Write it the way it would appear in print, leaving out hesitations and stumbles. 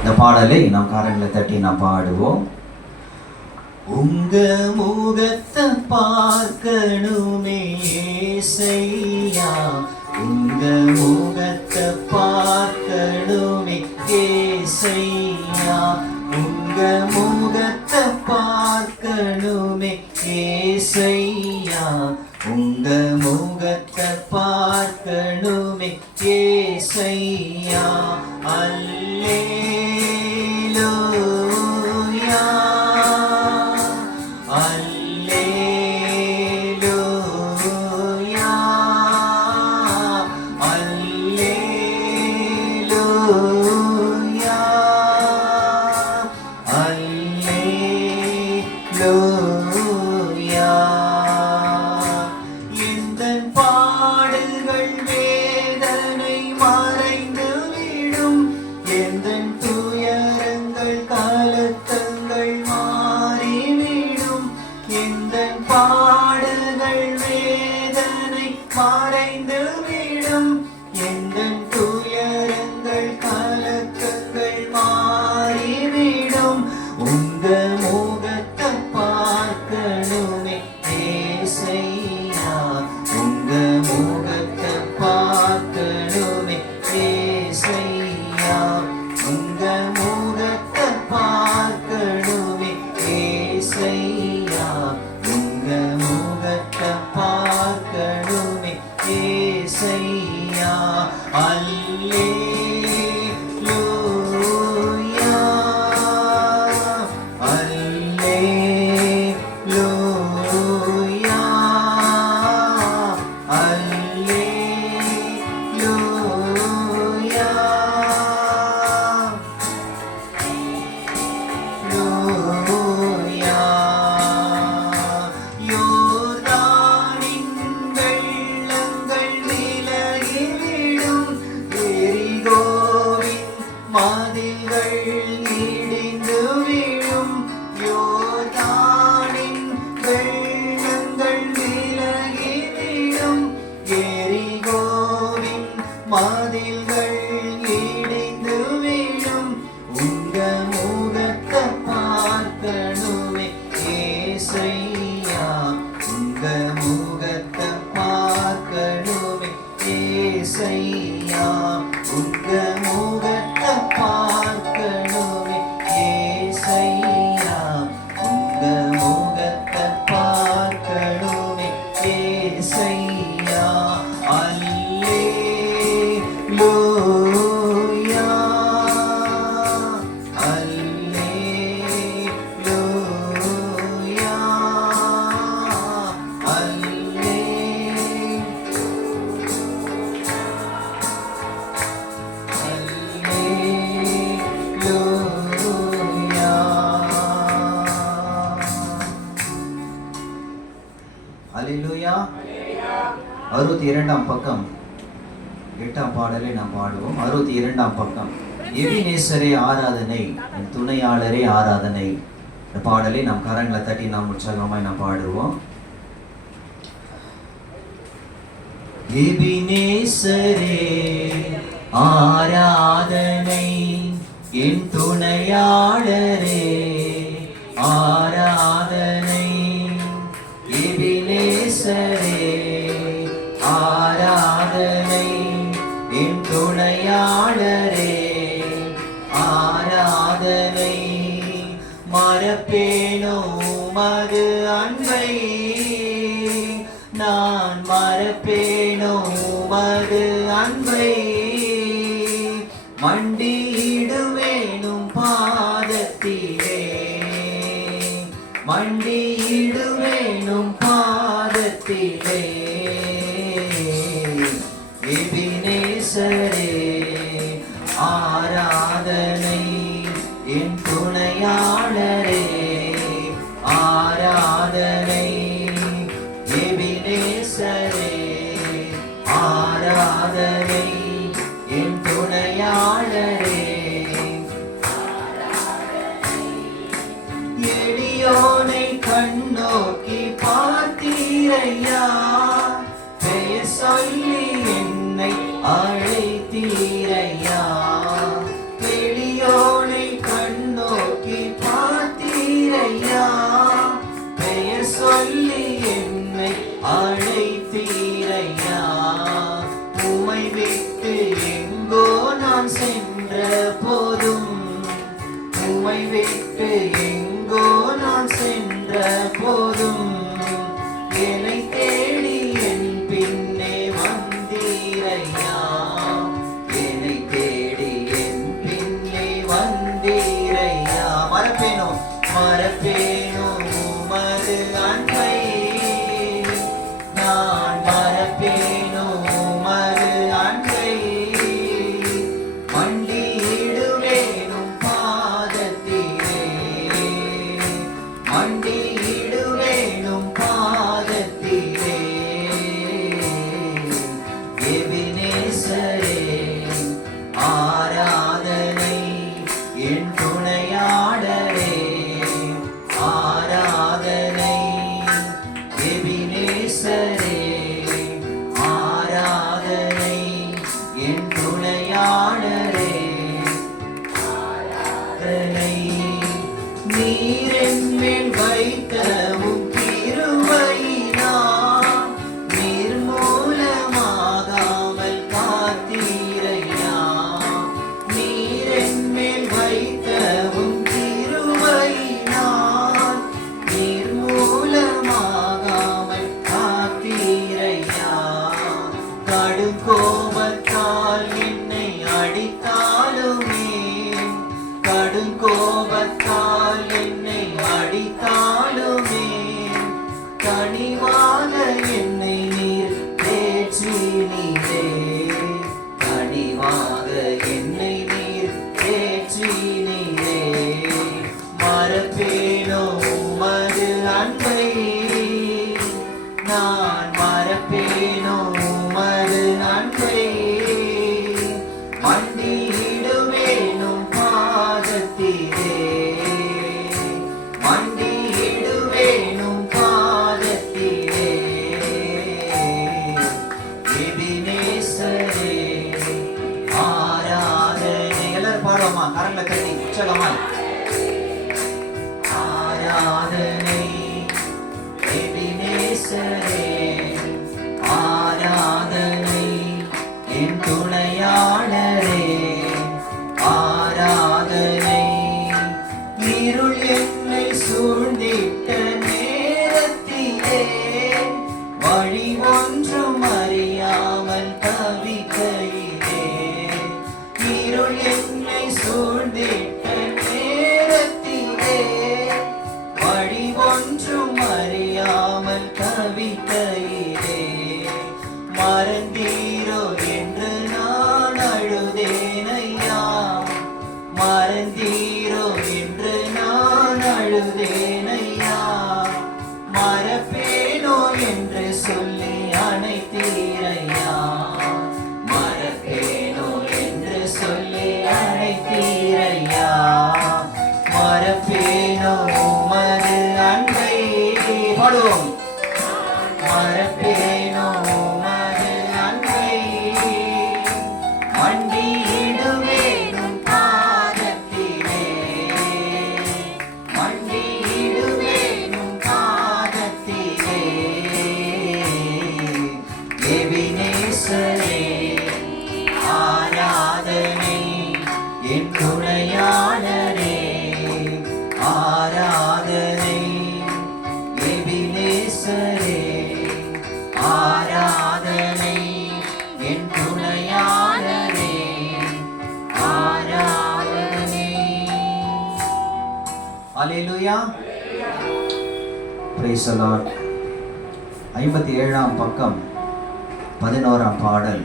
இந்த பாடலை நாம் கரங்களை தட்டி நாம் பாடுவோம். உங்க முகத்தை பார்க்கணுமே ஏசையா, உங்க முகத்தை பார்க்கணுமே ஏசையா, உங்க முகத்தை பார்க்கணுமே ஏசையா, உங்க முகத்தை பார்க்கணுமே ஏசையா. அல்லேலூயா அல்லேலூயா அல்லேலூயா அல்லேலூயா. எந்தன் பாடுகள் வேதனை மறைந்து விடும், எந்தன் துயரங்கள் கலக்கங்கள் மாறிவிடும், எந்தன் பாடுகள் வேதனை மறைந்து விடும், எந்தன் துயரங்கள் கலக்கங்கள் மாறிவிடும். உங்க முகத்தை பார்க்கணுமே ஏசையா, உங்க முகத்தை பார்க்கணுமே ஏசையா, உங்க முகத்தை பார்க்கணுமே ஏசையா, உங்க முகத்தை பார்க்கணுமே ஏசையா. அல்லேலூயா அல்லேலூயா அல்லேலூயா அல்லேலூயா. யோர்தானின் வெள்ளங்கள் விலகிவிடும், எரிகோவின் மதில்கள் இடிந்து விழும், யோர்தானின் வெள்ளங்கள் விலகிவிடும், எரிகோவின் மதில்கள் இடிந்து விழும். உங்க முகத்தை பார்க்கணுமே ஏசையா, உங்க முகத்தை பார்க்கணுமே ஏசையா, உங்க முகத்தை பார்க்கணுமே ஏசையா, உங்க முகத்தை பார்க்கணுமே ஏசையா. அல்லேலூயா அல்லேலூயா அல்லேலூயா. 62ஆம் பக்கம் 8ஆம் பாடலை நாம் பாடுவோம். 62ஆம் பக்கம். எபினேசரே ஆராதனை, என் துணையாளரே ஆராதனை. இந்த பாடலை நாம் கரங்களை தட்டி நாம் உற்சாகமாய் நாம் பாடுவோம். எபினேசரே ஆராதனை, என் துணையாளரே ஆராதனை, எபினேசரே ஆராதனை, என் துணையாளரே ஆராதனை. மறப்பேனோ மது அன்பை, நான் மறப்பேனோ மது அன்பை, மண்டியிடுவேனும் பாதத்திலே, மண்டியிடுவேனும் பாதத்திலே. எபினேசரே ஆராதனை, என் துணையாளரே ஆராதனை, எபினேசரே ஆராதனை, என் துணையாளரே. எளியோனை கண்ணோக்கி பார்த்தீரையா, பெயர் சொல்லி என்னை அழைத்தீரையா, வெளி சென்ற போதும், உம்மை விட்டு எங்கோ நான் சென்ற போதும், என்னை தேடி என் பின்னே வந்தீரையா, என்னை தேடி என் பின்னே வந்தீரையா. மறப்பேனோ மறப்பேனோ உமது அன்பை, நான் மறப்பேனோ உமது அன்பை, மண்டியிடுவேனும் பாதத்திலே, மண்டியிடுவேனும் பாதத்திலே. எபினேசரே ஆராதனை, என் துணையாளரே ஆராதனை. எபினேசரே ஆராதனை, என் துணையாளரே ஆராதனை. நீர் என்மேல் வைத்த உம் கிருபையினால் நிர்மூலமாகாமல் காத்தீரையா, நீர் என்மேல் வைத்த உம் கிருபையினால் நிர்மூலமாகாமல் காத்தீரையா. கடும் கோபத்தால் என்னை அடித்தாலுமே, கடும் கோபத்தால் என்னை அடித்தாலுமே, கனிவாக என்னை நீர் தேற்றினீரே, கனிவாக என்னை நீர் தேற்றினீரே. மறப்பேனோ உமது அன்பை, நான் மறப்பேனோ உமது அன்பை, மண்டியிடுவேனும் பாதத்திலே, மண்டியிடுவேனும் பாதத்திலே. எபினேசரே ஆராதனை. எல்லாரும் பாடுவோமா? கரங்களை தட்டி உற்சாகமா. ஆராதனை. எபினேசரே ஆராதனை, என் துணையாளரே ஆராதனை. இருள் என்னை சூழ்ந்திட்ட நேரத்திலே, வழி ஒன்றும் அறியாமல் தவிக்கையிலே, இருள் என்னை சூழ்ந்திட்ட நேரத்திலே, வழி ஒன்றும் அறியாமல் தவிக்கையிலே, மறந்தீரோ என்று நான் அழுதேனையா, மறந்தீரோ என்று நான் அழுதேனையா, மறப்பேனோ என்று சொல்லி அணைத்தீரையா, மறப்பேனோ என்று சொல்லி அணைத்தீரையா. மறப்பேனோ உமது அன்பை, பாடுவோம். மறப்பேனோ உமது அன்பை, மண்டியிடுவேனும் பாதத்திலே, மண்டியிடுவேனும் பாதத்திலே. எபினேசரே ஆராதனை, என் துணையாளரே ஆராதனை. எபினேசரே ஆராதனை, என் துணையாளரே ஆராதனை. அல்லேலூயா. Praise the Lord. 57ஆம் பக்கம் 11ஆம் பாடல்.